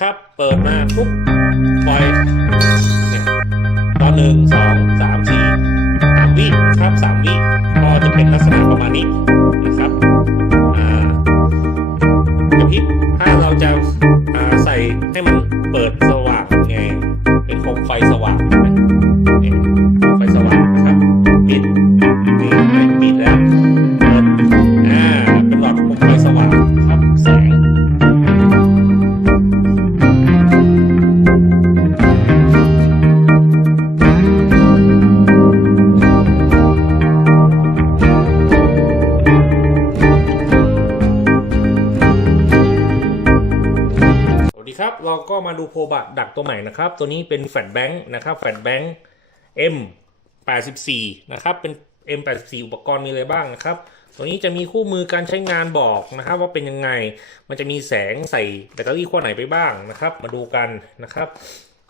นะครับ เปิดมาปุ๊บปล่อยเนี่ยตอนหนึ่งสองสามสี่สามวิครับสามวิก็จะเป็นลักษณะประมาณนี้นะครับอ่ากระพริบถ้าเราจะาใส่ให้มันเปิดสว่างไงเป็นโคมไฟส เราก็มาดูโพลบัตดักตัวใหม่นะครับ ตัวนี้เป็นแฟลชแบงค์นะครับแฟลชแบงค์ M 84นะครับเป็น M 84อุปกรณ์มีอะไรบ้างนะครับ ตัวนี้จะมีคู่มือการใช้งานบอกนะครับ ว่าเป็นยังไงมันจะมีแสงใส่แบตเตอรี่ขั้วไหนไปบ้างนะครับ มาดูกันนะครับ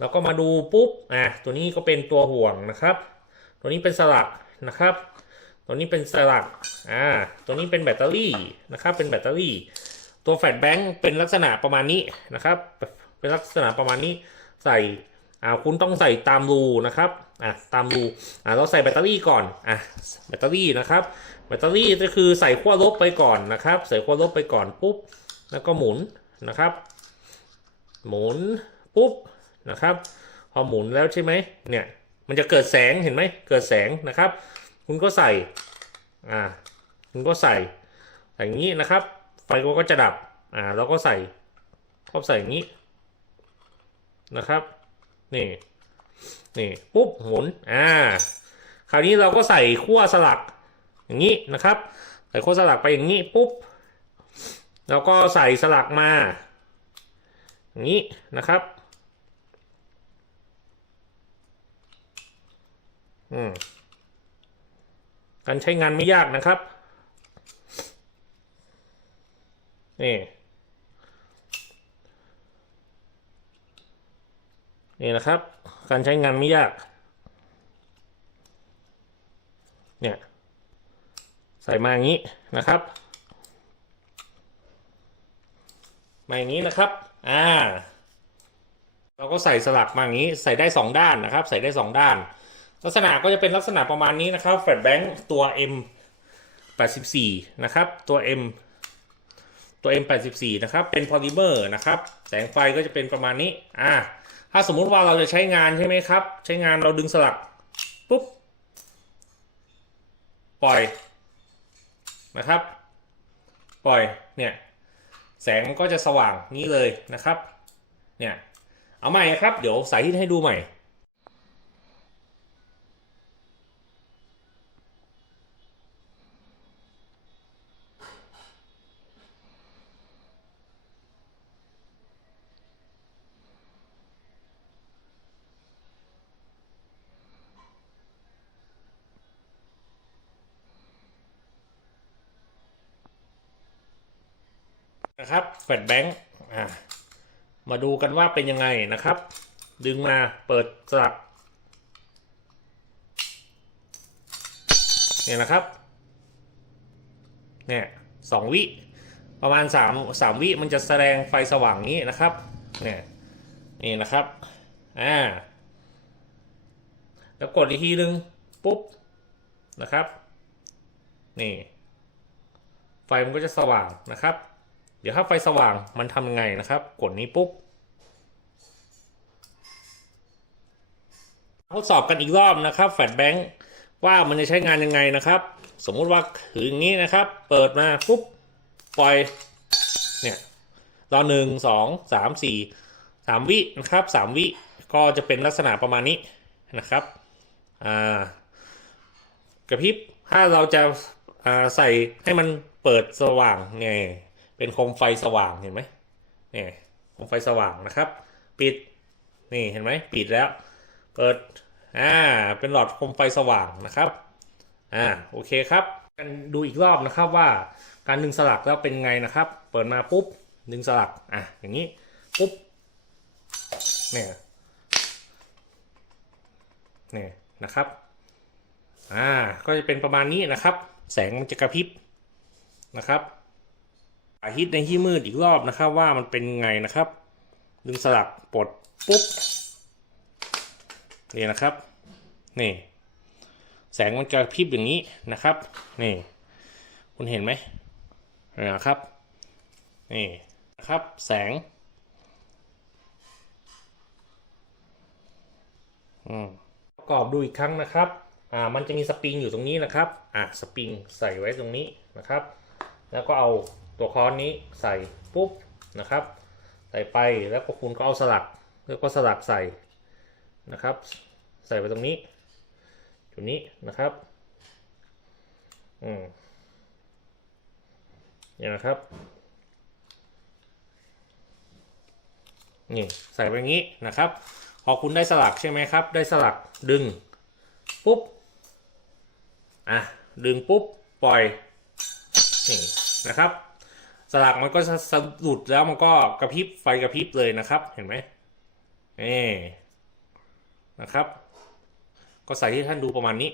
แล้วก็มาดูปุ๊บอะตัวนี้ก็เป็นตัวห่วงนะครับ ตัวนี้เป็นสลักนะครับ ตัวนี้เป็นสลักอ่าตัวนี้เป็นแบตเตอรี่นะครับเป็นแบตเตอรี่ตัวแฟลชแบงค์เป็นลักษณะประมาณนี้นะครับ เป็นลักษณะประมาณนี้ใส่อ่าคุณต้องใส่ตามรูนะครับอะตามรูอ่าเราใส่แบตเตอรี่ก่อนอะแบตเตอรี่นะครับแบตเตอรี่ก็คือใส่ขั้วลบไปก่อนนะครับ ใส่ขั้วลบไปก่อนปุ๊บแล้วก็หมุนนะครับ หมุนปุ๊บนะครับ พอหมุนแล้วใช่ไหมเนี่ยมันจะเกิดแสงเห็นไหมเกิดแสงนะครับ คุณก็ใส่อ่าคุณก็ใส่อย่างนี้นะครับ ไฟก็จะดับอ่าเราก็ใส่ครอบใส่อย่างนี้ นะครับนี่นี่ปุ๊บหมุนอ่าคราวนี้เราก็ใส่ขั้วสลักอย่างนี้นะครับ ใส่ขั้วสลักไปอย่างนี้ปุ๊บแล้วก็ใส่สลักมาอย่างนี้นะครับอืมการใช้งานไม่ยากนะครับนี่ นี่นะครับ การใช้งานไม่ยาก เนี่ย ใส่มาอย่างนี้นะครับมาอย่างนี้นะครับ อ่า เราก็ใส่สลักมาอย่างนี้ ใส่ได้สองด้านนะครับ ใส่ได้สองด้าน ลักษณะก็จะเป็นลักษณะประมาณนี้นะครับแฟลชแบงค์ตัว M 84นะครับ ตัว M ตัว M84 นะครับ เป็นพอลิเมอร์นะครับ แสงไฟก็จะเป็นประมาณนี้ อ่า ถ้าสมมุติว่าเราจะใช้งานใช่ไหมครับ ใช้งานเราดึงสลักปุ๊บ ปล่อยนะครับ ปล่อยเนี่ยแสงมันก็จะสว่างนี้เลยนะครับ เนี่ย เอาใหม่ครับ เดี๋ยวสาธิตให้ดูใหม่ นะครับแฟลชแบงค์มาดูกันว่าเป็นยังไงนะครับ ดึงมาเปิดสลักเนี่ยนะครับเนี่ยสองวิประมาณสามสามวิมันจะแสดงไฟสว่างนี้นะครับเนี่ยนี่นะครับอ่าแล้วกดอีกทีนึงปุ๊บนะครับนี่ไฟมันก็จะสว่างนะครับ เดี๋ยวถ้าไฟสว่างมันทำยังไงนะครับ กดนี้ปุ๊บทดสอบกันอีกรอบนะครับแฟลชแบงค์ว่ามันจะใช้งานยังไงนะครับ สมมุติว่าถืออย่างนี้นะครับ เปิดมาปุ๊บปล่อยเนี่ยรอหนึ่งสองสามสี่สามวินะครับสามวิก็จะเป็นลักษณะประมาณนี้นะครับอ่ากระพริบถ้าเราจะอ่าใส่ให้มันเปิดสว่างไง เป็นโคมไฟสว่างเห็นไหมเนี่ยโคมไฟสว่างนะครับ ปิดนี่เห็นไหมปิดแล้ว เปิดอ่าเป็นหลอดโคมไฟสว่างนะครับอ่าโอเคครับกันดูอีกรอบนะครับว่าการดึงสลักแล้วเป็นไงนะครับ เปิดมาปุ๊บดึงสลักอะอย่างนี้ปุ๊บเนี่ยเนี่ยนะครับอ่าก็จะเป็นประมาณนี้นะครับ แสงมันจะกระพริบนะครับาฮิตในที่มืดอีกรอบนะครับ ว่ามันเป็นไงนะครับ ดึงสลักปลดปุ๊บนี่นะครับนี่แสงมันจะพริบอย่างนี้นะครับนี่คุณเห็นไหมนะครับนี่นะครับแสงอืมประกอบดูอีกครั้งนะครับอ่ามันจะมีสปริงอยู่ตรงนี้นะครับอ่าสปริงใส่ไว้ตรงนี้นะครับ แล้วก็เอา ตัวค้อนนี้ใส่ปุ๊บนะครับ ใส่ไปแล้วก็คุณก็เอาสลักแล้วก็สลักใส่นะครับ ใส่ไปตรงนี้จุดนี้นะครับอืมเนี่ยนะครับนี่ใส่ไปอย่างนี้นะครับ พอคุณได้สลักใช่ไหมครับ ได้สลักดึงปุ๊บอะดึงปุ๊บปล่อยนี่นะครับ สลักมันก็สะดุดแล้วมันก็กระพริบไฟกระพริบเลยนะครับ เห็นไหมนี่นะครับ ก็ใส่ให้ท่านดูประมาณนี้